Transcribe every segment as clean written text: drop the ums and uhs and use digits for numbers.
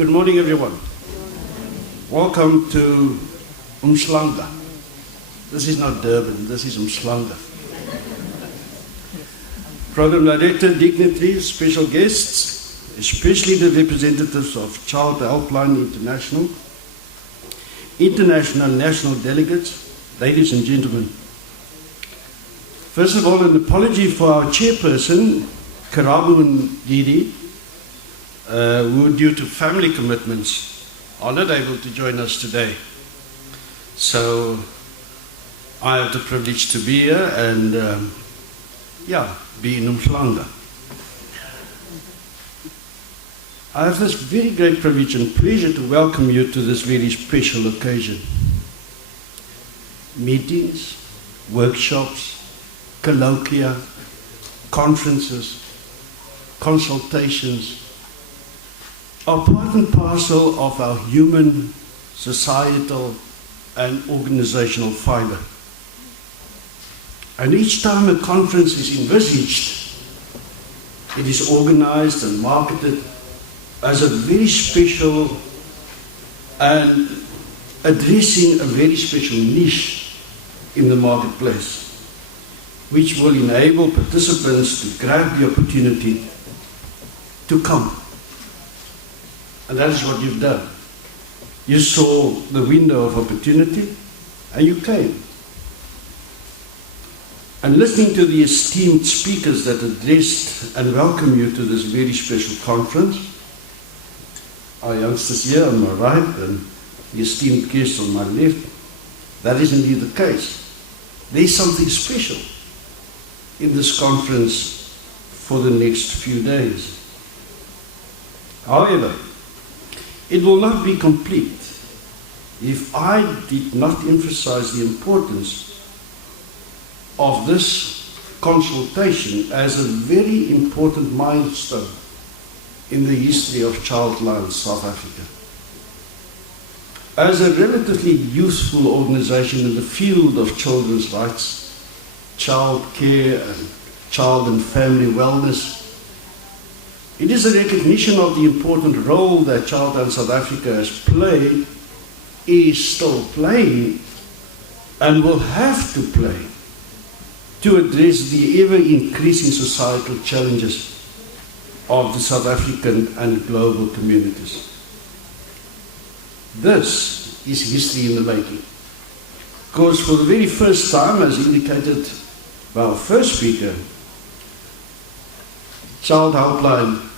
Good morning, everyone. Welcome to Umhlanga. This is not Durban, this is Umhlanga. Program director, dignitaries, special guests, especially the representatives of Child Helpline International, international and national delegates, ladies and gentlemen. First of all, an apology for our chairperson, Karabu and Didi, who, due to family commitments, are not able to join us today. So I have the privilege to be here and be in Umhlanga. I have this very great privilege and pleasure to welcome you to this very special occasion. Meetings, workshops, colloquia, conferences, consultations are part and parcel of our human, societal, and organizational fiber. And each time a conference is envisaged, it is organized and marketed as a very special and addressing a very special niche in the marketplace, which will enable participants to grab the opportunity to come. And that is what you've done. You saw the window of opportunity and you came. And listening to the esteemed speakers that addressed and welcome you to this very special conference, our youngsters here on my right and the esteemed guests on my left, that is indeed the case. There is something special in this conference for the next few days. However, it will not be complete if I did not emphasize the importance of this consultation as a very important milestone in the history of Childline South Africa. As a relatively youthful organization in the field of children's rights, child care, and child and family wellness, it is a recognition of the important role that Childline South Africa has played, is still playing, and will have to play to address the ever-increasing societal challenges of the South African and global communities. This is history in the making. Because for the very first time, as indicated by our first speaker, Child Helpline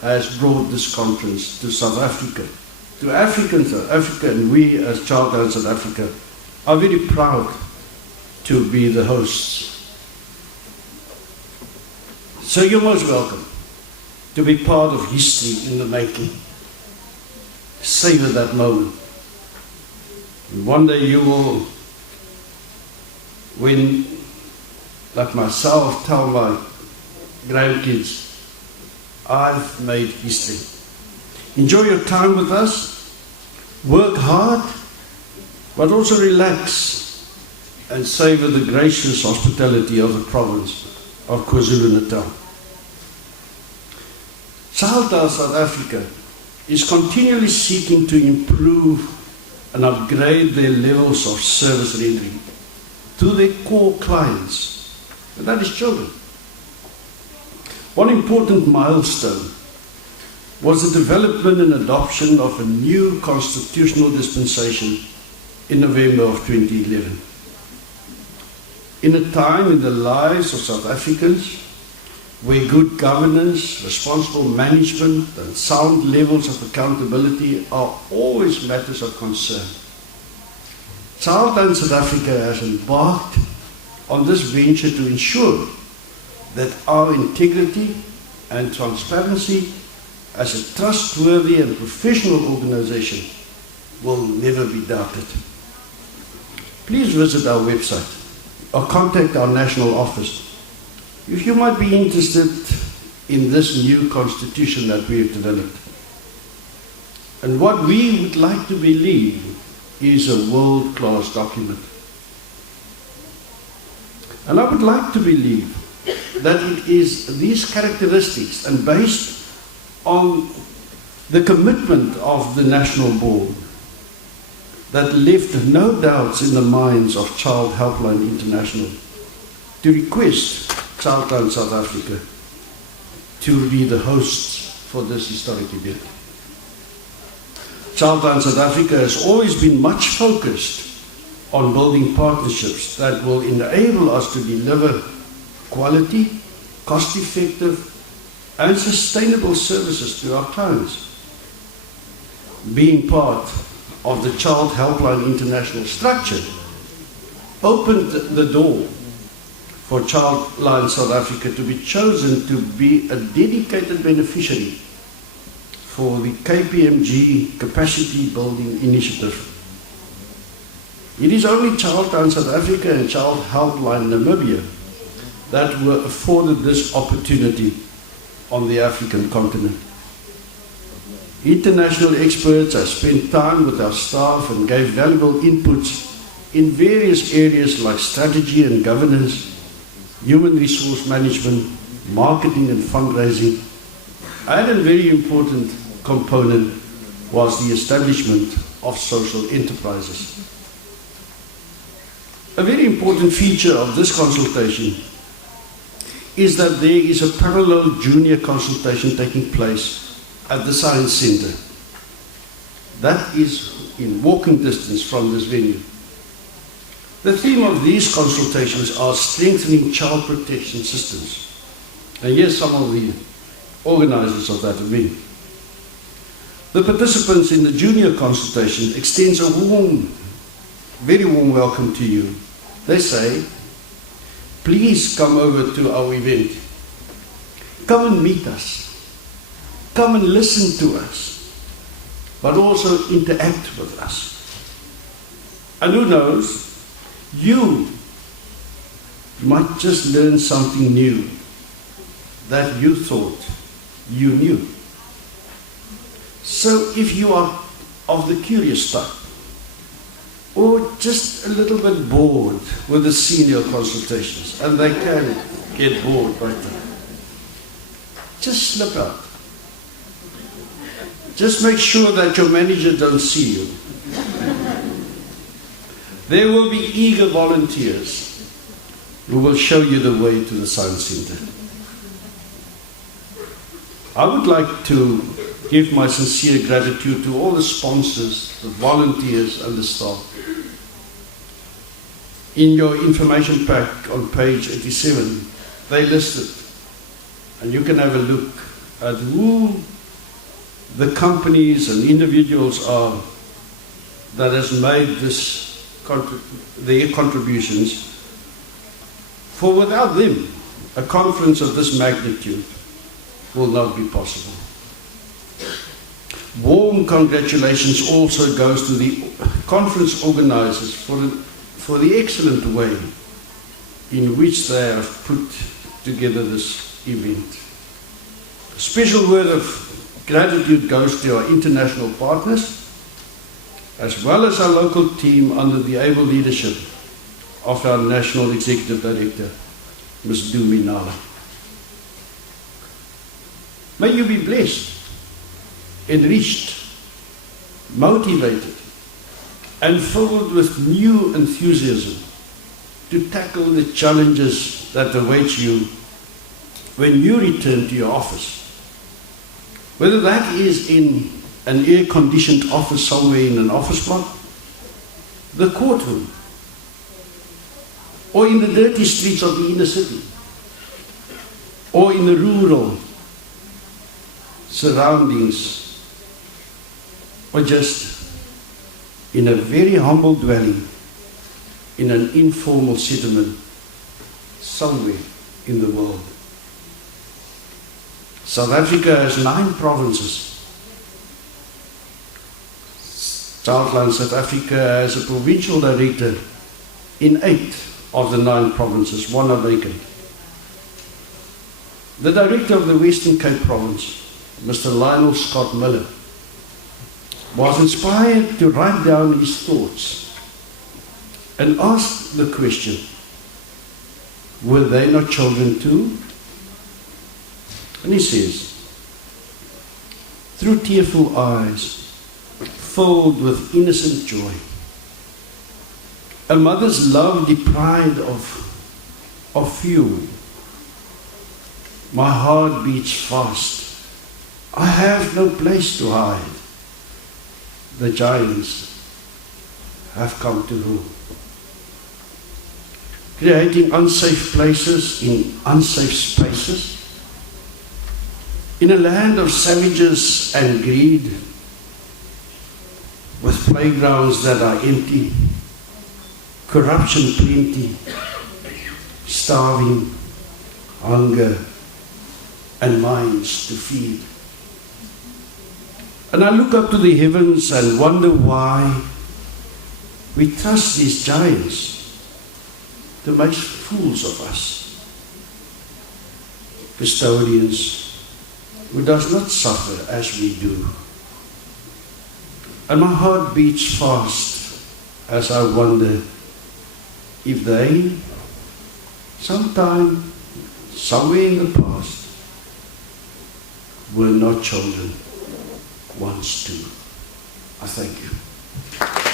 has brought this conference to South Africa, to African South Africa, and we as Childline South Africa are very proud to be the hosts. So you're most welcome to be part of history in the making. Savor that moment. And one day you will, when, like myself, tell my grandkids, I've made history. Enjoy your time with us, work hard, but also relax and savor the gracious hospitality of the province of KwaZulu-Natal. Childline South Africa is continually seeking to improve and upgrade their levels of service rendering to their core clients, and that is children. One important milestone was the development and adoption of a new constitutional dispensation in November of 2011. In a time in the lives of South Africans where good governance, responsible management, and sound levels of accountability are always matters of concern, Childline South Africa has embarked on this venture to ensure that our integrity and transparency as a trustworthy and professional organization will never be doubted. Please visit our website or contact our national office if you might be interested in this new constitution that we have developed. And what we would like to believe is a world-class document. And I would like to believe that it is these characteristics, and based on The commitment of the National Board that left no doubts in the minds of Child Helpline International to request Childline South Africa to be the hosts for this historic event. Childline South Africa has always been much focused on building partnerships that will enable us to deliver quality, cost-effective, and sustainable services to our clients. Being part of the Child Helpline International structure opened the door for Childline South Africa to be chosen to be a dedicated beneficiary for the KPMG Capacity Building Initiative. It is only Childline South Africa and Child Helpline Namibia that were afforded this opportunity on the African continent. International experts have spent time with our staff and gave valuable inputs in various areas like strategy and governance, human resource management, marketing and fundraising, and a very important component was the establishment of social enterprises. A very important feature of this consultation is that there is a parallel junior consultation taking place at the Science Centre. That is in walking distance from this venue. The theme of these consultations are strengthening child protection systems. And here's some of the organizers of that event. The participants in the junior consultation extends a very warm welcome to you. They say, please come over to our event. Come and meet us. Come and listen to us, but also interact with us. And who knows, you might just learn something new that you thought you knew. So if you are of the curious type, or just a little bit bored with the senior consultations, and they can get bored right now, just slip out. Just make sure that your manager don't see you. There will be eager volunteers who will show you the way to the Science Centre. I would like to give my sincere gratitude to all the sponsors, the volunteers and the staff. In your information pack on page 87, they listed, and you can have a look at who the companies and individuals are that has made their contributions. For without them, a conference of this magnitude will not be possible. Warm congratulations also goes to the conference organizers for the excellent way in which they have put together this event. A special word of gratitude goes to our international partners, as well as our local team under the able leadership of our National Executive Director, Ms. Dumi Nala. May you be blessed, enriched, motivated, and filled with new enthusiasm to tackle the challenges that await you when you return to your office. Whether that is in an air-conditioned office somewhere in an office block, the courtroom, or in the dirty streets of the inner city, or in the rural surroundings, or just in a very humble dwelling, in an informal settlement somewhere in the world. South Africa has 9 provinces. Childline South Africa has a provincial director in 8 of the 9 provinces, 1 are vacant. The director of the Western Cape Province, Mr. Lionel Scott Miller, was inspired to write down his thoughts and ask the question, were they not children too? And he says, through tearful eyes, filled with innocent joy. A mother's love deprived of fuel. My heart beats fast. I have no place to hide. The giants have come to rule, creating unsafe places in unsafe spaces. In a land of savages and greed, with playgrounds that are empty, corruption plenty, starving, hunger, and minds to feed. And I look up to the heavens and wonder why we trust these giants to make fools of us. Custodians who does not suffer as we do. And my heart beats fast as I wonder if they, sometime, somewhere in the past, were not children once too. I thank you.